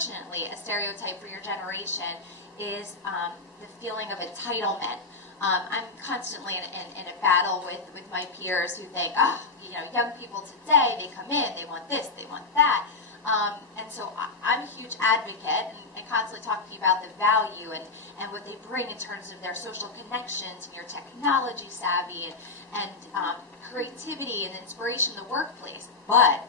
unfortunately, a stereotype for your generation is the feeling of entitlement. I'm constantly in a battle with my peers who think, young people today, they come in, they want this, they want that. And so I'm a huge advocate and constantly talk to you about the value and what they bring in terms of their social connections and your technology savvy and creativity and inspiration in the workplace. But,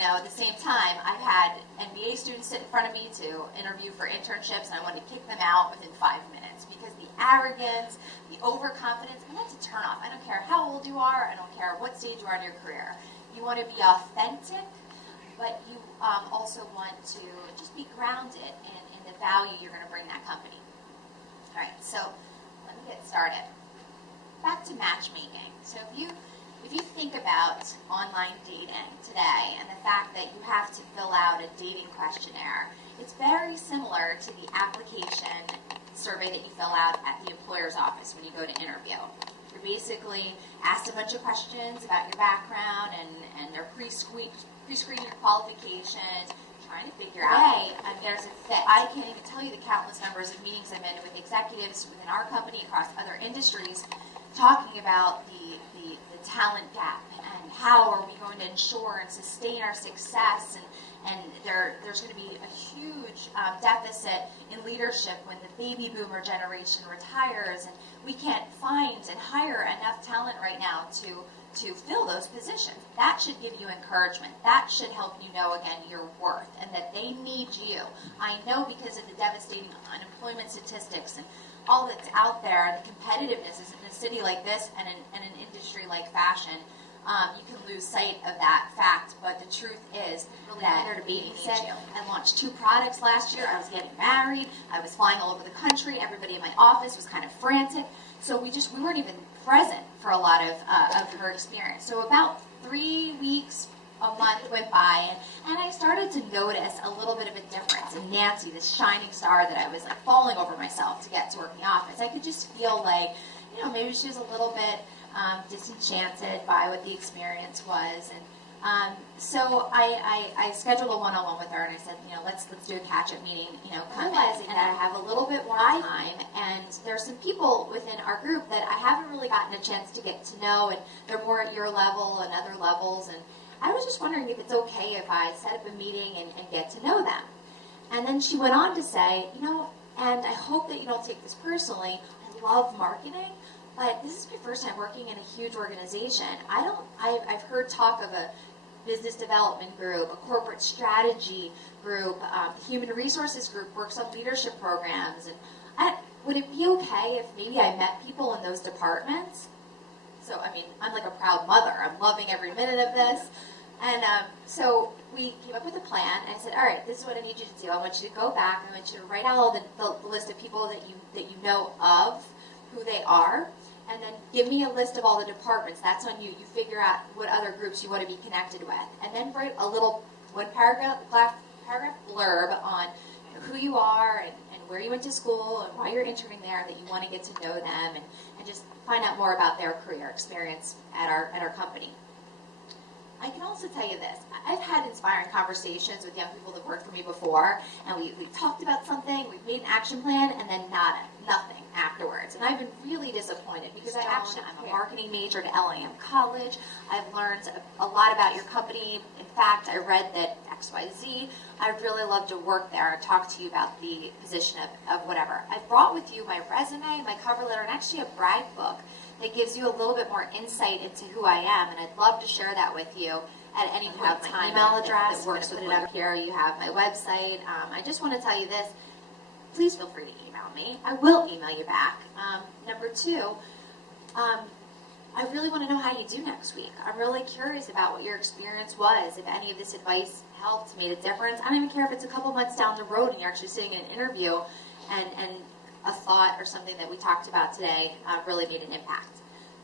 at the same time, I've had MBA students sit in front of me to interview for internships, and I want to kick them out within 5 minutes because the arrogance, the overconfidence, and that's a turnoff. I don't care how old you are. I don't care what stage you are in your career. You want to be authentic, but you also want to just be grounded in the value you're going to bring that company. All right, so let me get started. Back to matchmaking. So if you think about online dating today and the fact that you have to fill out a dating questionnaire, it's very similar to the application survey that you fill out at the employer's office when you go to interview. You're basically asked a bunch of questions about your background and they're pre-screening your qualifications, trying to figure out if there's a fit. I can't even tell you the countless numbers of meetings I've been in with executives within our company across other industries talking about the talent gap and how are we going to ensure and sustain our success, and there's going to be a huge deficit in leadership when the baby boomer generation retires, and we can't find and hire enough talent right now to fill those positions. That should give you encouragement. That should help you know, again, your worth and that they need you. I know because of the devastating unemployment statistics and all that's out there, and the competitiveness is in a city like this and in an industry like fashion, you can lose sight of that fact. But the truth is that we need you. I launched 2 products last year. I was getting married. I was flying all over the country. Everybody in my office was kind of frantic. So we weren't even present for a lot of her experience. So about 3 weeks, a month went by, and I started to notice a little bit of a difference in Nancy, this shining star that I was like falling over myself to get to work in the office. I could just feel like, maybe she was a little bit disenchanted by what the experience was, and so I scheduled a one-on-one with her, and I said, let's do a catch-up meeting, realizing that I have a little bit more time, and there's some people within our group that I haven't really gotten a chance to get to know, and they're more at your level and other levels, and I was just wondering if it's okay if I set up a meeting and get to know them. And then she went on to say, and I hope that you don't take this personally, I love marketing, but this is my first time working in a huge organization. I've heard talk of a business development group, a corporate strategy group, human resources group works on leadership programs. And would it be okay if maybe I met people in those departments? So, I'm like a proud mother. I'm loving every minute of this. And so we came up with a plan, and I said, all right, this is what I need you to do. I want you to go back, I want you to write out all the list of people that you know of, who they are, and then give me a list of all the departments. That's on you. You figure out what other groups you want to be connected with. And then write a little one-paragraph blurb on who you are and where you went to school and why you're interning there, that you want to get to know them and just find out more about their career experience at our company. I can also tell you this. I've had inspiring conversations with young people that worked for me before, and we talked about something, we've made an action plan, and then nothing afterwards. And I've been really disappointed because I'm a marketing major at LIM College. I've learned a lot about your company. In fact, I read that XYZ. I'd really love to work there and talk to you about the position of whatever. I brought with you my resume, my cover letter, and actually a brag book that gives you a little bit more insight into who I am, and I'd love to share that with you at any point in time. My email address, that works with it up here. You have my website. I just want to tell you this. Please feel free to email me. I will email you back. Number 2, I really want to know how you do next week. I'm really curious about what your experience was, if any of this advice helped, made a difference. I don't even care if it's a couple months down the road and you're actually sitting in an interview and a thought or something that we talked about today really made an impact.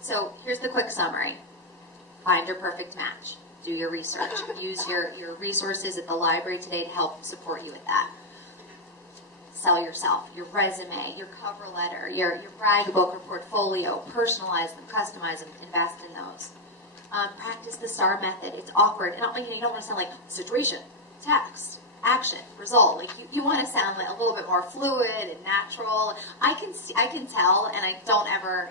So here's the quick summary. Find your perfect match. Do your research. Use your resources at the library today to help support you with that. Sell yourself, your resume, your cover letter, your brag book or portfolio. Personalize them, customize them, invest in those. Practice the STAR method. It's awkward. You don't want to sound like situation, text, action, result. Like you want to sound like a little bit more fluid and natural. I can tell, and I don't ever,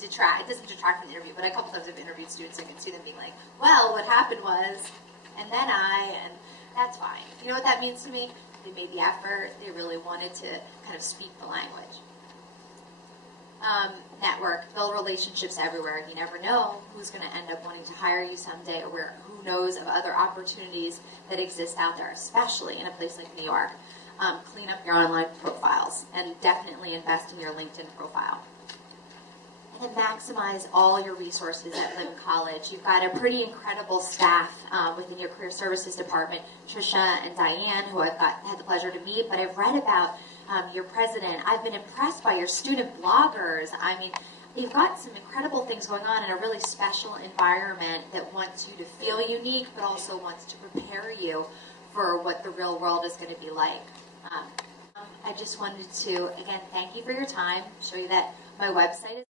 detract. It doesn't detract from the interview, but a couple times I've interviewed students, I can see them being like, well, what happened was, and then and that's fine. You know what that means to me? They made the effort. They really wanted to kind of speak the language. Network, build relationships everywhere. You never know who's going to end up wanting to hire you someday, or who knows of other opportunities that exist out there, especially in a place like New York. Clean up your online profiles and definitely invest in your LinkedIn profile. And then maximize all your resources at LIM College. You've got a pretty incredible staff within your Career Services Department, Trisha and Diane, who I've had the pleasure to meet, but I've read about your president. I've been impressed by your student bloggers. I mean, you've got some incredible things going on in a really special environment that wants you to feel unique, but also wants to prepare you for what the real world is going to be like. I just wanted to, again, thank you for your time, show you that my website is